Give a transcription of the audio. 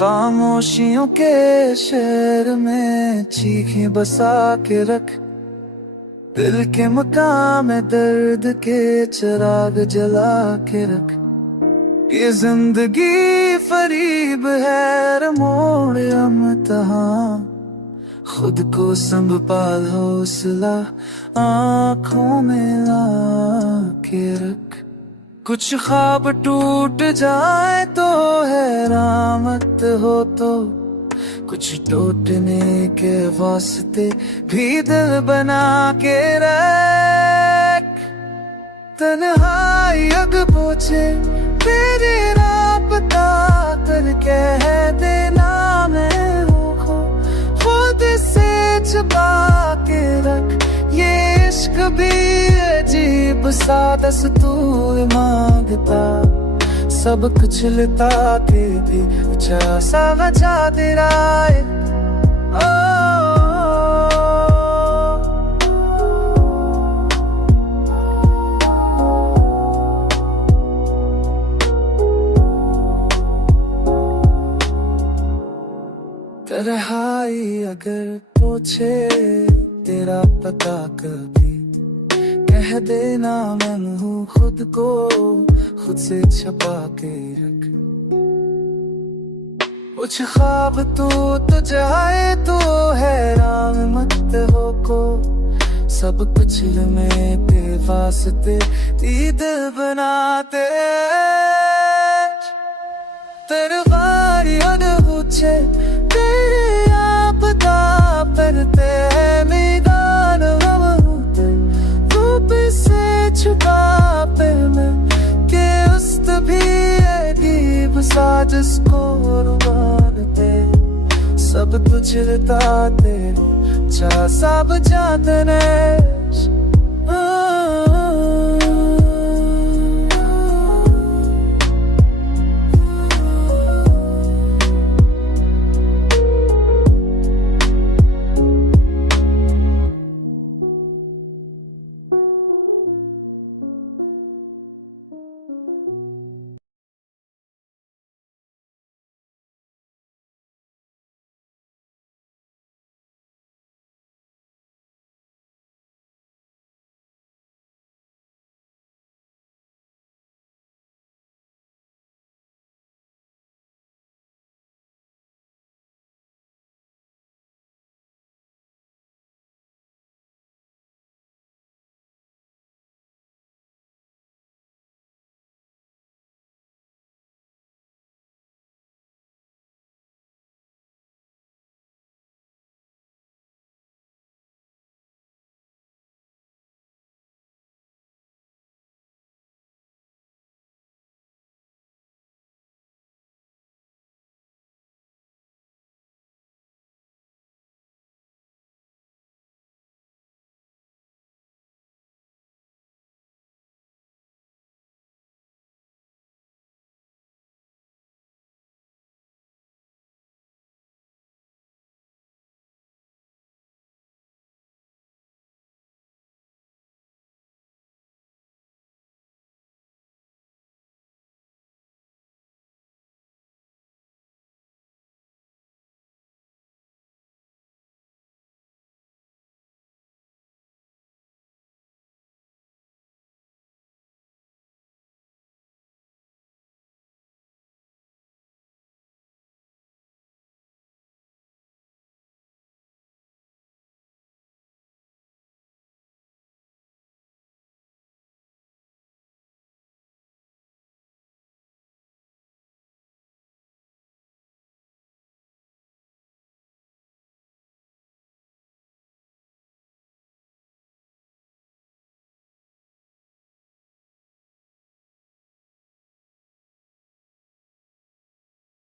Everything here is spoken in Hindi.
खामोशियों के शहर में चीखें बसा के रख, दिल के मकाम में दर्द के चिराग जला के रख। ये जिंदगी फरीब है मोड़ इम्तिहान, खुद को संभाल हौसला आँखों में ला के रख। कुछ ख्वाब टूट जाए तो हैरान मत हो, तो कुछ टूटने के वास्ते भी दिल बना के रख। तन्हाई अग पूछे तेरे रापता कर कह देना मैं हूँ खुद से छुपा के रख। ये इश्क भी अजीब सा दस्तूर मांगता, सब कुछ लेता के भी अच्छा सा बचा तेरा है। तन्हाई अगर पूछे तेरा पता कभी, कह देना मैं हूँ खुद को खुद से छुपा के रख। कुछ ख्वाब टूट जाए तो हैरान मत हो को, सब कुछ में के वास्ते दिल बनाते। तरवारी अद पूछे तेरे आपदा परते मैदान से छुपा पे मैं के उस्त भी अजीब सा जिसको रुबाते। सब कुछ बताते चा सब जाते ने